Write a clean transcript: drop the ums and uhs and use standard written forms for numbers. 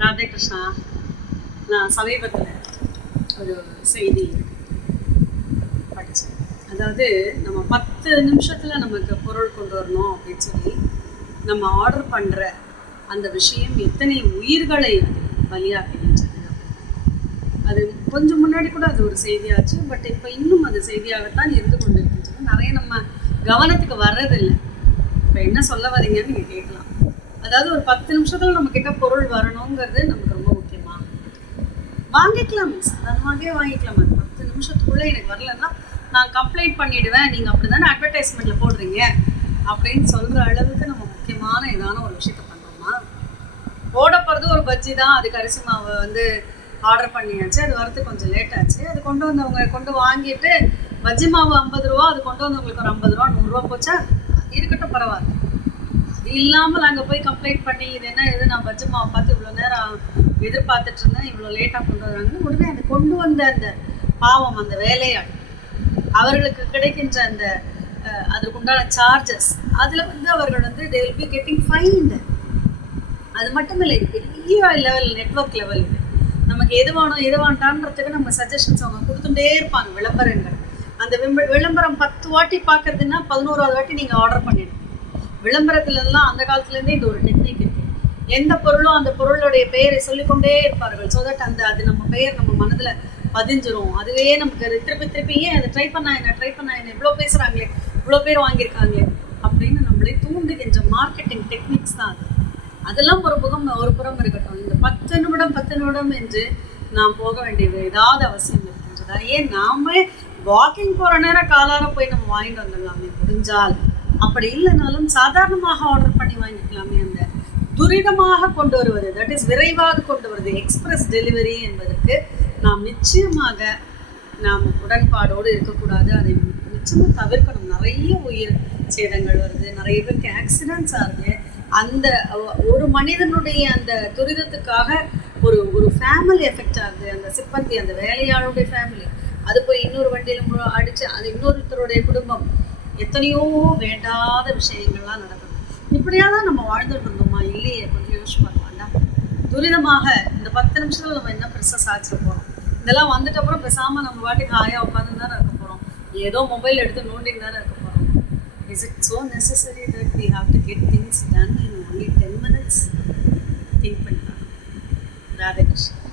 ராதே கிருஷ்ணா. நான் சமீபத்தில் ஒரு செய்தி படித்தேன். அதாவது நம்ம 10 நிமிஷத்தில் நமக்கு பொருள் கொண்டு வரணும் அப்படின்னு சொல்லி நம்ம ஆர்டர் பண்ணுற அந்த விஷயம் எத்தனை உயிர்களை பலியாக்குகின்றது. அது கொஞ்சம் முன்னாடி கூட அது ஒரு செய்தியாச்சு. பட் இப்போ இன்னும் அது செய்தியாகத்தான் இருந்து கொண்டிருக்கின்றது. நிறைய நம்ம கவனத்துக்கு வர்றதில்லை. இப்போ என்ன சொல்ல வரீங்கன்னு நீங்கள் கேட்கலாம். அதாவது ஒரு 10 நிமிஷத்தில் நம்மக்கிட்ட பொருள் வரணுங்கிறது நமக்கு ரொம்ப முக்கியமா? வாங்கிக்கலாம், சாதாரணமாகவே வாங்கிக்கலாம். அது 10 நிமிஷத்துக்குள்ளே எனக்கு வரலன்னா நான் கம்ப்ளைண்ட் பண்ணிவிடுவேன், நீங்கள் அப்படி தானே அட்வர்டைஸ்மெண்ட்டில் போடுறீங்க அப்படின்னு சொல்கிற அளவுக்கு நம்ம முக்கியமான ஏதான ஒரு விஷயத்த பண்ணுறோமா? போட போகிறது ஒரு பஜ்ஜி தான். அதுக்கு அரிசி மாவை ஆர்டர் பண்ணியாச்சு. அது வரத்துக்கு கொஞ்சம் லேட் ஆச்சு. அது கொண்டு வந்தவங்க கொண்டு வாங்கிட்டு பஜ்ஜி மாவு 50 ரூபா, அது கொண்டு வந்தவங்களுக்கு ஒரு 50 ரூபா 100 ரூபா போச்சா? இருக்கட்டும், பரவாயில்ல. அது இல்லாமல் நாங்கள் போய் கம்ப்ளைண்ட் பண்ணி இது என்ன இது, நான் பஜ்ஜி மாவை பார்த்து இவ்வளோ நேரம் எதிர்பார்த்துட்டு இருந்தேன், இவ்வளோ லேட்டாக கொண்டு வராங்கன்னு உடனே அந்த கொண்டு வந்த அந்த பாவம், அந்த வேலையாள், அவர்களுக்கு கிடைக்கின்ற அந்த அதற்கு உண்டான சார்ஜஸ், அதில் அவர்கள் they will be getting fined. அது மட்டும் இல்லை, இது பெரிய லெவல், நெட்வொர்க் லெவல். இது நமக்கு எது வேணும் எது வேண்டான்றதுக்கு நம்ம சஜஷன்ஸ் அவங்க கொடுத்துட்டே இருப்பாங்க. விளம்பரங்கள், அந்த விளம்பரம் 10 வாட்டி பார்க்கறதுன்னா 11வது வாட்டி நீங்கள் ஆர்டர் பண்ணிடுங்க. விளம்பரத்துலலாம் அந்த காலத்துலேருந்தே இந்த ஒரு டெக்னிக் இருக்குது. எந்த பொருளும் அந்த பொருளுடைய பெயரை சொல்லிக்கொண்டே இருப்பார்கள். ஸோ தட் அது நம்ம பெயர் நம்ம மனதில் பதிஞ்சிரும். அதுவே நமக்கு திருப்பி ஏன் அதை ட்ரை பண்ணா என்ன இவ்வளோ பேசுகிறாங்களே, இவ்வளோ பேர் வாங்கியிருக்காங்களே அப்படின்னு நம்மளே தூண்டுகின்ற மார்க்கெட்டிங் டெக்னிக்ஸ் தான் அது. அதெல்லாம் ஒரு புறம் இருக்கட்டும். இந்த 10 நிமிடம் என்று நாம் போக வேண்டியது ஏதாவது அவசியம் இருக்கின்றதா? ஏன் நாமே வாக்கிங் போகிற நேரம் காலார போய் நம்ம வாங்கிட்டு வந்துடலாமே முடிஞ்சால். அப்படி இல்லைனாலும் சாதாரணமாக ஆர்டர் பண்ணி வாங்கிக்கலாமே. அந்த துரிதமாக கொண்டு வருவது, தட் இஸ் விரைவாக கொண்டு வருவது, எக்ஸ்பிரஸ் டெலிவரி என்பதற்கு நாம் நிச்சயமாக நாம் உடன்பாடோடு இருக்கக்கூடாது. அதை நிச்சயமாக தவிர்க்கணும். நிறைய உயிர் சேதங்கள் வருது, நிறைய பேருக்கு ஆக்சிடென்ட்ஸ் ஆகுது. அந்த ஒரு மனிதனுடைய அந்த துரிதத்துக்காக ஒரு ஃபேமிலி எஃபெக்ட் ஆகுது. அந்த சிப்பந்தி, அந்த வேலையாளுடைய ஃபேமிலி, அது போய் இன்னொரு வண்டியில் அடித்து அது இன்னொருத்தருடைய குடும்பம், எத்தனையோ வேண்டாத விஷயங்கள்லாம் நடக்குது. இப்படியாக தான் நம்ம வாழ்ந்துட்டு இருந்தோமா? இல்லையே. கொஞ்சம் யோசிச்சு பார்க்கலாம்டா. துரிதமாக இந்த 10 நிமிஷத்தில் நம்ம என்ன பெருசாக சாதிச்சிட போகிறோம்? இதெல்லாம் வந்துட்டு அப்புறம் பேசாமல் நம்ம வாட்டுக்கு ஹாயாக உட்காந்து தானே இருக்க போகிறோம். ஏதோ மொபைல் எடுத்து நோண்டின்னு தானே இருக்க போகிறோம். Is it so necessary that we have to get things done in only 10 minutes? Think பண்ணிக்கலாம். ராதே கிருஷ்ணன்.